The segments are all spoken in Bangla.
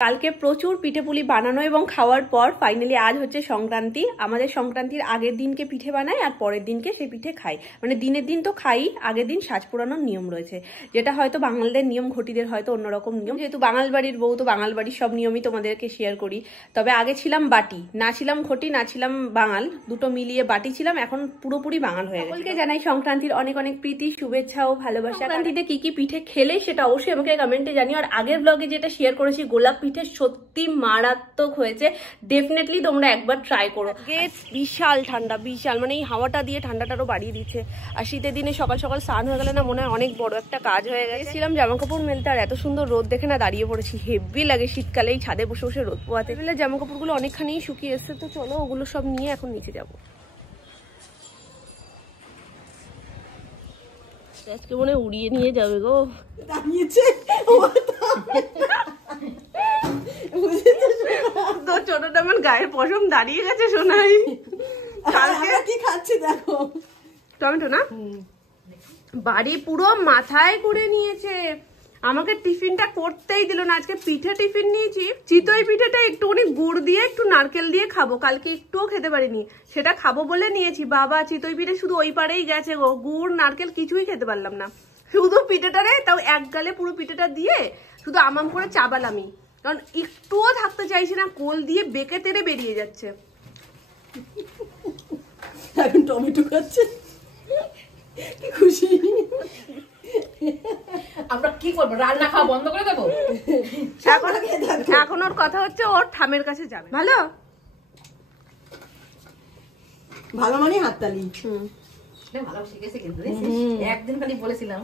কালকে প্রচুর পিঠেপুলি বানানো এবং খাওয়ার পর ফাইনালি আজ হচ্ছে সংক্রান্তি। আমাদের সংক্রান্তির আগের দিনকে পিঠে বানাই আর পরের দিনকে সেই পিঠে খাই, মানে দিনের দিন তো খাই, আগের দিন সাজ পোড়ানোর নিয়ম রয়েছে, যেটা হয়তো বাঙালদের নিয়ম, ঘটিদের হয়তো অন্যরকম নিয়ম। যেহেতু বাঙাল বাড়ির বউ, তো বাঙাল বাড়ির সব নিয়মই তোমাদেরকে শেয়ার করি। তবে আগে ছিলাম বাটি, না ছিলাম ঘটি, না ছিলাম বাঙাল, দুটো মিলিয়ে বাটি ছিলাম, এখন পুরোপুরি বাঙাল হয়ে গেছে। সকলকে জানাই সংক্রান্তির অনেক অনেক প্রীতি, শুভেচ্ছা ও ভালোবাসা। সংক্রান্তিতে কি কি পিঠে খেলে সেটা অবশ্যই আমাকে কমেন্টে জানিও। আর আগের ব্লগে যেটা শেয়ার করেছি গোলাপ পিঠে সত্যি মারাত্মক হয়েছে, ডেফিনেটলি তোমরা একবার ট্রাই করো। বিশাল ঠান্ডা, বিশাল, মানে এই হাওয়াটা দিয়ে ঠান্ডাটারও বাড়িয়ে দিচ্ছে। আর শীতের দিনে সকাল সকাল স্নান হয়ে গেলে না মনে হয় অনেক বড় একটা কাজ হয়ে গেছে। ছিলাম জামা কাপড় মেলতে, আর এত সুন্দর রোদ দেখে না দাঁড়িয়ে পড়েছি। হেভি লাগে শীতকালে এই ছাদে বসে বসে রোদ পোয়াতে। জামা কাপড়গুলো অনেকখানি শুকিয়ে এসছে, তো চলো ওগুলো সব নিয়ে এখন নিচে যাবো। আজকে মনে উড়িয়ে নিয়ে যাবে গো, দাঁড়িয়েছে তো ছোটটা আমার গায়ের পশম দাঁড়িয়ে গেছে। শোনাই কি খাচ্ছে দেখো, টমেটো না, বাড়ি পুরো মাথায় করে নিয়েছে। আমাকে টিফিনটা করতেই দিল না। আজকে পিঠে টিফিন নিয়েছি, চিতই পিঠেটা একটুখানি গুড় দিয়ে একটু নারকেল দিয়ে খাবো, কালকে একটুও খেতে পারিনি, সেটা খাবো বলে নিয়েছি। বাবা চিতই পিঠে শুধু ওই পারেই গেছে গো, গুড় নারকেল কিছুই খেতে পারলাম না। শুধু পিঠেটারে তাও এক গালে পুরো পিঠেটা দিয়ে শুধু আমাম করে চাবালামি, কারণ একটুও থাকতে চাইছে না, কোল দিয়ে বেঁকে তেড়ে বেরিয়ে যাচ্ছে। এখন টমেটো খাচ্ছে, কি খুশি। আমরা কি করবো, রান্না খাওয়া বন্ধ করে দেবো? এখন ওর কথা হচ্ছে ওর ঠামের কাছে যাবে। ভালো ভালো মানে হাততালি। ভালো শিখেছে কিন্তু, একদিন খালি বলেছিলাম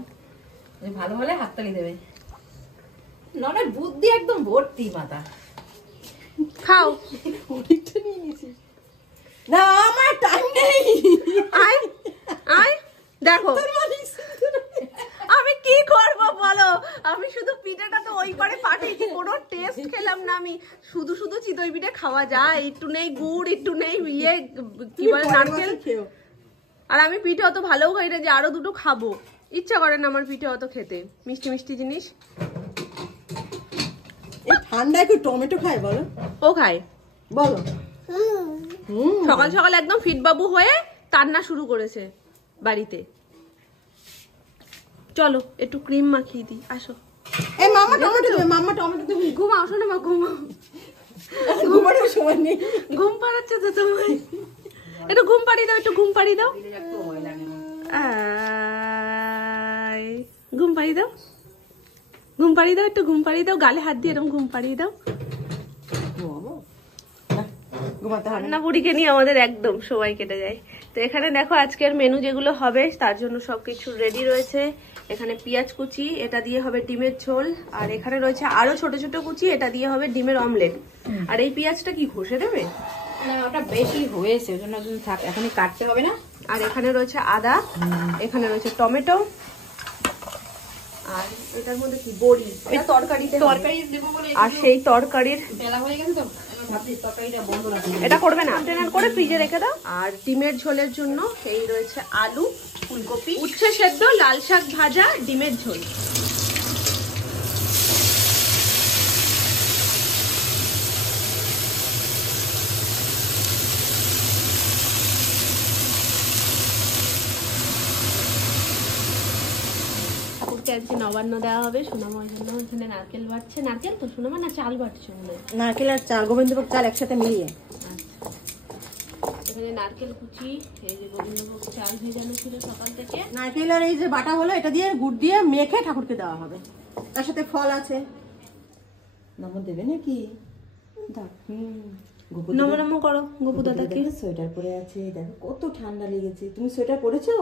ভালো হলে হাততালি দেবে, নয় বুদ্ধি একদম ভর্তি মাথা। খাও, অনেকটা নিয়ে নিয়েছি না আমার টাইম নেই। আয় আয় দেখো আমি কি করব বলো, আমি শুধু পিঠেটা তো ওই পারে পাঠিয়েছি, কোনো টেস্ট খেলাম না আমি। শুধু শুধু চিতই পিঠে খাওয়া যায়, একটু নেই গুড়, একটু নেই ইয়ে কি বলে নারকেল। আর আমি পিঠে অত ভালোও খাই না যে আরো দুটো খাবো, ইচ্ছা করে না আমার পিঠে অত খেতে, মিষ্টি মিষ্টি জিনিস। এই ঠান্ডায় কি টমেটো খায় বলো? ও খায় বলো। সকাল সকাল একদম ফিট বাবু হয়ে কান্না শুরু করেছে বাড়িতে। চলো একটু ক্রিম মাখিয়ে দিই, আসো। এই মাম্মা টমেটো দেবে, মাম্মা টমেটো দেবে। ঘুমাও, শোনো মা, ঘুমাও। ঘুমানোর সময় নেই, ঘুম পাড়াচ্ছে তো তোমায়, একটু ঘুম পাড়িয়ে দাও, একটু ঘুম পাড়িয়ে দাও, ঘুম পাড়িয়ে দাও, ঘুম পাড়িয়ে দাও, একটু ঘুম পাড়িয়ে দাও, গালে হাত দিয়ে এরকম ঘুম পাড়িয়ে দাও। রান্না বুড়িকে নিয়ে আমাদের একদম সবাই কেটে যায়। তো এখানে দেখো আজকের মেনু যেগুলো হবে তার জন্য সবকিছু রেডি রয়েছে। এখানে পেঁয়াজ কুচি, এটা দিয়ে হবে ডিমের ঝোল, আর এখানে রয়েছে আরো ছোট ছোট কুচি, এটা দিয়ে হবে ডিমের অমলেট। আর এই পেঁয়াজটা কি ঘষে দেবে? না ওটা বেশি হয়েছে, ওই জন্য থাক, এখনই কাটতে হবে না। আর এখানে রয়েছে আদা, এখানে রয়েছে টমেটো, আর এটার মধ্যে কি বড়ি, এটা তরকারিতে তরকারি দেবো বলে। আর সেই তরকারির বেলা হয়ে গেছে তো ভাবছি তরকারিটা বন্ধ রাখবো। এটা করবে না, কন্টেনার করে ফ্রিজে রেখে দাও। আর ডিমের ঝোলের জন্য এই রয়েছে আলু, ফুলকপি, উচ্ছে সেদ্ধ, লাল শাক ভাজা, ডিমের ঝোল। আজকে নবান্ন দেওয়া হবে, সোনামার জন্য এখানে নারকেল বাটছে। নারকেল তো সোনামা, না চাল বাটছে মনে হয়? নারকেল আর চাল, গোবিন্দভোগ চাল একসাথে মিলিয়ে। এখানে নারকেল কুচি, এই যে গোবিন্দভোগ চাল ভেজানো ছিল সকাল থেকে। নারকেল আর এই যে বাটা হলো, এটা দিয়ে গুড় দিয়ে মেখে ঠাকুরকে দেওয়া হবে, তার সাথে ফল আছে। নমো দেবে নাকি? নমো নমো করো গোপু দাদাকে। সোয়েটার পরে আছে, দেখো কত ঠান্ডা লেগেছে। তুমি সোয়েটার পরেছো?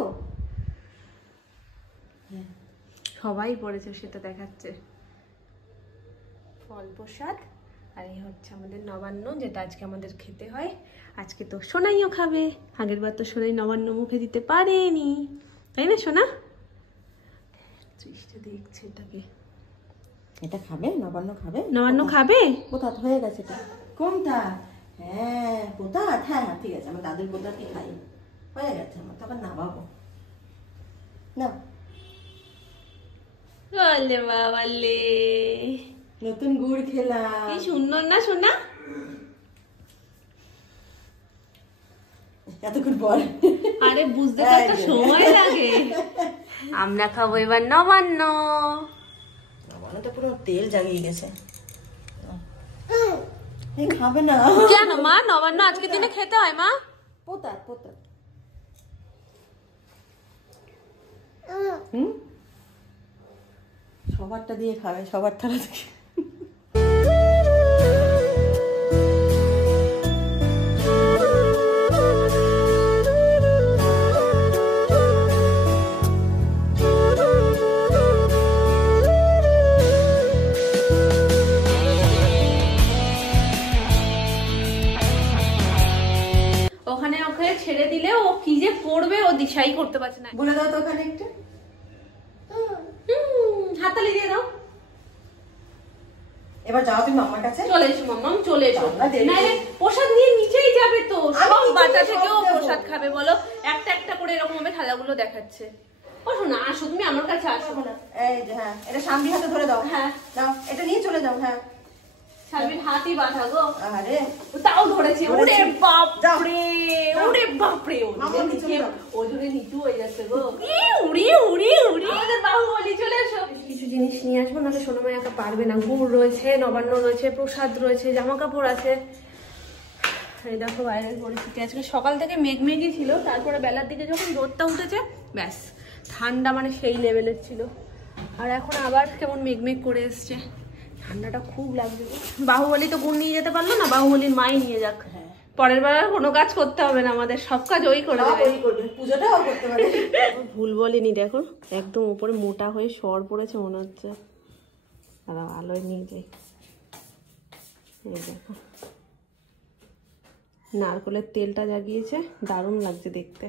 হ্যাঁ সবাই পড়েছে, সেটা দেখাচ্ছে। ফল প্রসাদ, আর এই হচ্ছে আমাদের নবান্ন, যেটা আজকে আমাদের খেতে হয়। আজকে তো সোনাইও খাবে, আগের বার তো সোনাই নবান্ন মুখে দিতে পারেনি, তাই না সোনা? দেখছে এটাকে, এটা খাবে, নবান্ন খাবে। নবান্ন খাবে, পোতাত হয়ে গেছে এটা। কোনটা? হ্যাঁ পোতাত, হ্যাঁ হ্যাঁ ঠিক আছে, আমার দাদুর পোতাতই খাই, হয়ে গেছে আমার, তখন নামাবো না। ওলে বাবালে নতুন গুড় খেলাম। কি সুন্দর না সোনা? এতক্ষণ পর। আরে বুঝতে তো একটা সময় লাগে। আমরা খাবো এবার নবান্ন। নবান্নটা পুরো তেল জাগিয়ে গেছে। খাবে না কেন মা? নবান্ন আজকের দিনে খেতে হয় মা। পোতা পোতা। সবারটা দিয়ে খাবে, সবার থালা থেকে। ওখানে ওকে ছেড়ে দিলে ও কি যে করবে ও দিশাই করতে পারছে না। বলে দাও তো ওখানে একটু হাততালি দিয়ে দাও। এবার যাও তুমি মামার কাছে। চলে এসো মাম্মাম, চলে এসো। না, দেরি নাহলে প্রসাদ নিয়ে নিচেই যাবে তো। আমি সব নিচেই বাচ্চা সব থেকেও দেবো। প্রসাদ খাবে বলো। একটা একটা করে এরকম ভাবে থালাগুলো দেখাচ্ছে। ও শোনা, আসো তুমি আমার কাছে আসো। এই যে হ্যাঁ, এটা সামনে হাতে ধরে দাও। হ্যাঁ দাও, এটা নিয়ে চলে যাও। হ্যাঁ সাবির হাতই বাঁধা গো। আরে তাও ধরেছে। ওরে বাপ যাও। রে, ওরে বাপ রে, মামা নিচে যাও। ওজনে নিচু হয়ে যাচ্ছে গো। উড়ি উড়ি উড়ি। আমাদের বাহুবলী চলে এসো। কিছু জিনিস নিয়ে আসবো, নাহলে সোনামাই একা পারবে না। গুড় রয়েছে, নবান্ন রয়েছে, প্রসাদ রয়েছে, জামা কাপড় আছে। এই দেখো বাইরের পরিস্থিতি। আজকে সকাল থেকে মেঘমেঘই ছিল, তারপরে বেলার দিকে যখন রোদটা উঠেছে ব্যাস ঠান্ডা মানে সেই লেভেলের ছিল। আর এখন আবার কেমন মেঘমেঘ করে এসছে। ঠান্ডাটা খুব লাগবে। বাহুবলী তো গুড় নিয়ে যেতে পারলো না, বাহুবলীর মাই নিয়ে যাক। পরের বার আর কোনো কাজ করতে হবে না, আমাদের সব কাজ ওই করে দেবে। পুজোটাও করতে পারে। ভুল বলিনি, দেখো একদম উপরে মোটা হয়ে সর পড়েছে মনে হচ্ছে। আর আলোয় নিয়ে যাই। এই দেখো নারকলের তেলটা জাগিয়েছে, দারুণ লাগছে দেখতে।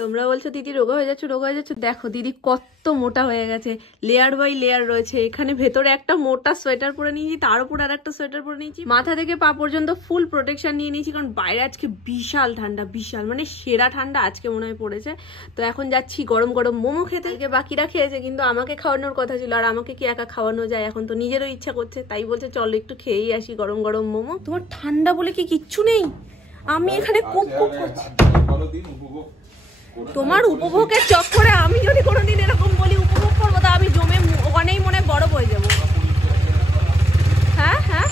তোমরা বলছো দিদি রোগা হয়ে যাচ্ছে, রোগা হয়ে যাচ্ছে। দেখো দিদি কত মোটা হয়ে গেছে। লেয়ার বাই লেয়ার রয়েছে। এখানে ভেতরে একটা মোটা সোয়েটার পরে নিয়েছি, তার উপর আর একটা সোয়েটার পরে নিয়েছি। মাথা থেকে পা পর্যন্ত ফুল প্রোটেকশন নিয়ে নিয়েছি, কারণ বাইরে আজকে বিশাল ঠান্ডা, বিশাল মানে সেরা ঠান্ডা আজকে মনে হয় পড়েছে। তো এখন যাচ্ছি গরম গরম মোমো খেতে। আজকে বাকিরা খেয়েছে, কিন্তু আমাকে খাওয়ানোর কথা ছিল, আর আমাকে কি একা খাওয়ানো যায়? এখন তো নিজেরও ইচ্ছা করছে, তাই বলছে চলো একটু খেয়েই আসি গরম গরম মোমো। তোমার ঠান্ডা বলে কি কিচ্ছু নেই? আমি এখানে কুপ কুপ করছি। তোমার উপভোগের চক্করে আমি যদি কোনোদিন এরকম বলি উপভোগ করবো, তা আমি জমে ওখানেই মনে বরফ হয়ে যাবো। হ্যাঁ হ্যাঁ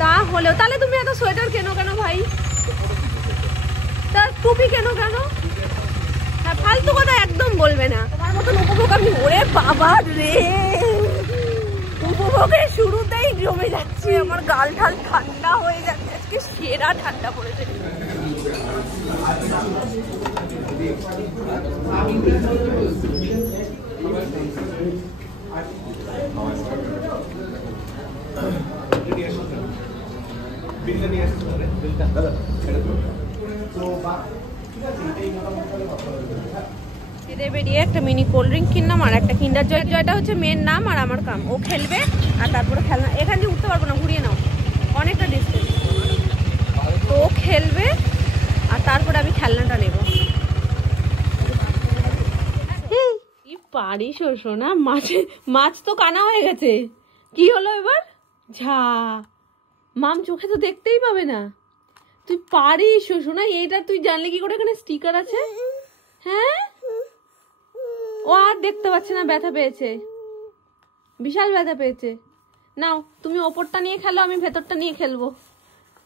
তা হলেও তাহলে তুমি এত সোয়েটার কেন কেন ভাই? তা টুপি কেন কেন? হ্যাঁ ফালতু কথা একদম বলবে না। তোমার মতন উপভোগ আমি, ওরে বাবা রে, উপভোগের শুরুতেই জমে যাচ্ছে। আমার গাল ঠাল ঠান্ডা হয়ে যাচ্ছে। আজকে সেরা ঠান্ডা পড়েছে। এদের বেরিয়ে একটা মিনি কোল্ড ড্রিঙ্ক কিনলাম, আর একটা কিন্ডার জয়। জয়টা হচ্ছে মেন নাম, আর আমার কাম। ও খেলবে আর তারপরে খেলনা। এখান দিয়ে উঠতে পারবো না, ঘুরিয়ে নাও, অনেকটা ডিস্টেন্স। তো ও খেলবে আর তারপরে আমি খেলনাটা নেব। কি পারিস ও সোনা? মাছ তো কানা হয়ে গেছে। কি হলো এবার? ঝা মাম চোখে তো দেখতেই পাবে না। তুই পারিস ও সোনা। এইটা তুই জানলে কি করে এখানে স্টিকার আছে? হ্যাঁ ও আর দেখতে পাচ্ছে না, ব্যথা পেয়েছে, বিশাল ব্যথা পেয়েছে। নাও তুমি ওপরটা নিয়ে খেলো, আমি ভেতরটা নিয়ে খেলবো।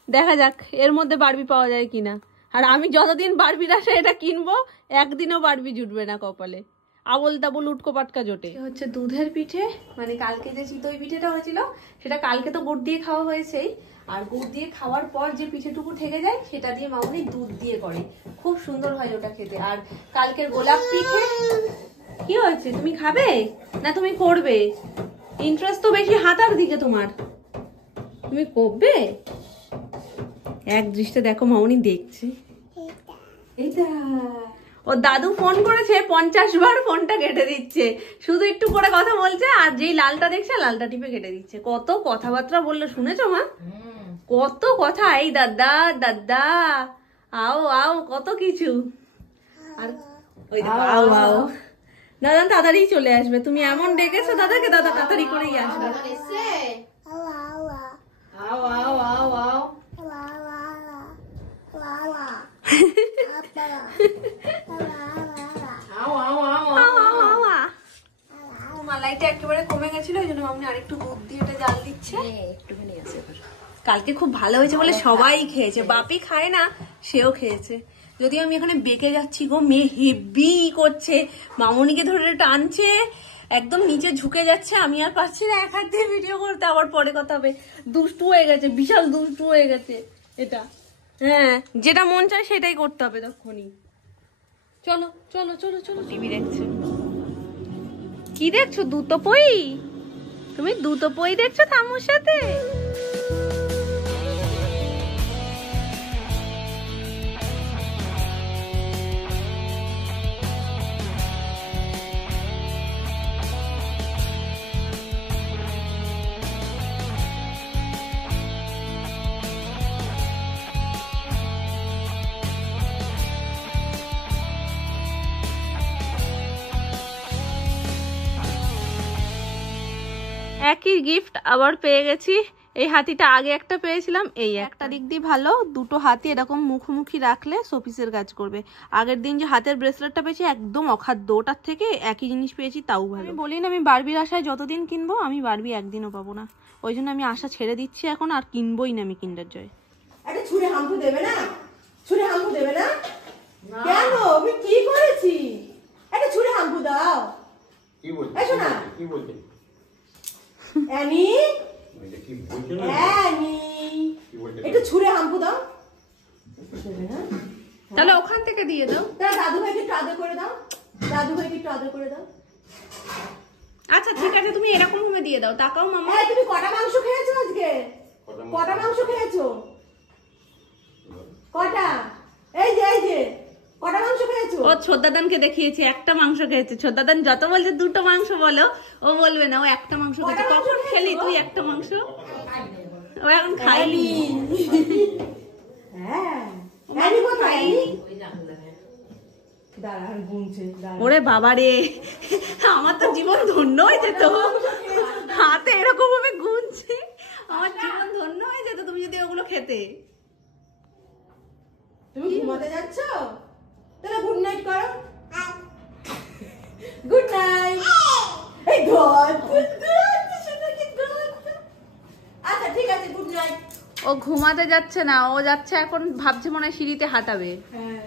দেখা যাক এর মধ্যে বারবি পাওয়া যায় কিনা। আর আমি যতদিন বারবির আসে এটা কিনবো, একদিনও বারবি জুটবে না কপালে। আবল তাবল উটকো পাটকা জোটে। হচ্ছে দুধের পিঠে, মানে কালকে যে চিতই পিঠেটা হয়েছিল সেটা কালকে তো গুড় দিয়ে খাওয়া হয়েছেই। আর গুড় দিয়ে খাওয়ার পর যে পিঠেটুকু থেকে যায় সেটা দিয়ে মামনি দুধ দিয়ে করে, খুব সুন্দর হয় ওটা খেতে। আর কালকের গোলাপ পিঠে। কি হয়েছে, তুমি খাবে না তুমি করবে? ইন্টারেস্ট তো বেশি হাতার দিকে তোমার, তুমি করবে। এক দৃষ্টে দেখো মামনি দেখছে। এইটা ও দাদু ফোন করেছে 50 বার, ফোনটা কেটে দিচ্ছে। শুধু একটু করে কথা বলছে, আর যেই লালটা দেখছে লালটা টিপে কেটে দিচ্ছে। কত কথাবার্তা বললো শুনেছো মা? কত কথা। এই দাদা দাদা আও আও কত কিছু। আর ওই দেখো আও আও, দাদা তাড়াতাড়ি চলে আসবে, তুমি এমন ডেকেছো দাদাকে, দাদা তাড়াতাড়ি করেই আসবে। আও আও আও আও মালাইটা একেবারে কমে গেছিল, ওই জন্য মামনি আরেকটু দুধ দিয়ে এটা জাল দিচ্ছে। একটুখানি আছে এবার। কালকে খুব ভালো হয়েছে বলে সবাই খেয়েছে, বাপি খায় না সেও খেয়েছে। যদিও আমি এখানে বেঁকে যাচ্ছি গো, মেয়ে হেভি করছে, মামনিকে ধরে টানছে, একদম নিচে ঝুঁকে যাচ্ছে, আমি আর পারছি না এক হাত দিয়ে ভিডিও করতে, আবার পরে কথা হবে। দুষ্টু হয়ে গেছে, বিশাল দুষ্টু হয়ে গেছে এটা। হ্যাঁ, যেটা মন চায় সেটাই করতে হবে তখনই। চলো চলো চলো চলো, টিভি দেখছে। কি দেখছো? দুটোপই? তুমি দুটোপই দেখছো ঠাম্মুর সাথে? একই গিফট আবার পেয়ে গেছি। এই হাতিটা আগে একটা পেয়েছিলাম, এই একটা দিক দিয়ে ভালো, দুটো হাতি এরকম মুখোমুখি রাখলে শোপিসের কাজ করবে। আগের দিন যে হাতের ব্রেসলেটটা পেয়েছি একদম অখাদ্য, ওটার থেকে একই জিনিস পেয়েছি তাও ভালো। আমি বলি না আমি বারবির আশায় যতদিন কিনবো, আমি বারবি একদিনও পাবো না, ওই জন্য আমি আশা ছেড়ে দিচ্ছি এখন, আর কিনবোই না আমি কিন্ডার জয়। একটা ছুঁড়ে হাম্পু দেবে না? ছুঁড়ে হাম্পু দেবে না? কেন? আমি কি করেছি? একটা ছুঁড়ে হাম্পু দাও। কি বলছিস? এই শোনা। কি বলছিস? অ্যানি, কি বলছিস? অ্যানি, একটু ছুঁড়ে হাম্পু দাও। দেবে না? তাহলে ওখান থেকে দিয়ে দাও। তাহলে দাদু ভাইকে একটু আদর করে দাও, দাদু ভাইকে একটু আদর করে দাও। আচ্ছা ঠিক আছে, তুমি এরকম ভাবে দিয়ে দাও। তাকাও মামা। এই তুমি কটা মাংস খেয়েছো আজকে? কটা মাংস খেয়েছো? কটা? এই যে কটা মাংস খেয়েছো? ও ছোটদাদানকে দেখিয়েছি একটা মাংস খেয়েছে। ছোটদাদান যত বলছে দুটো মাংস বলো, ও বলবে না ও একটা মাংস খেয়েছে। কখন খেলি তুই একটা মাংস? ও এখন খাইনি। হ্যাঁ, অ্যানি কোথায়? দাঁড়া, আমি গুনছি, দাঁড়া। ওরে বাবা রে, আমার তো জীবন ধন্য হয়ে যেত, হাতে এরকম ভাবে গুনছে, আমার জীবন ধন্য হয়ে যেত তুমি যদি ওগুলো খেতে। তুমি ঘুমাতে যাচ্ছ? তাহলে গুড নাইট করো। Good night. এই গড, সেটা কি গড? আচ্ছা ঠিক আছে, গুড নাইট। ও ঘুমাতে যাচ্ছে না, ও যাচ্ছে এখন, ভাবছে মনে হয় সিঁড়িতে হাঁটাবে। হ্যাঁ,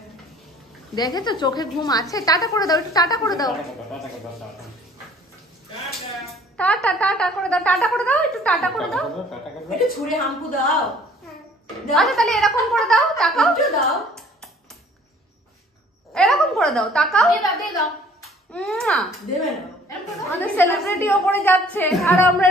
দেখেছো চোখে ঘুম আছে। টাটা করে দাও, একটু টাটা করে দাও, টাটা টাটা করে দাও, টাটা করে দাও, একটু টাটা করে দাও। একটু ছুঁড়ে হাম্পু দাও। আচ্ছা তাহলে এরকম করে দাও, তাকাও, একটু দাও। এরকম করে দাও, তাকাও। দিয়ে দাও দেবে না? আমাদের সেলিব্রিটি ওপরে যাচ্ছে আর আমরা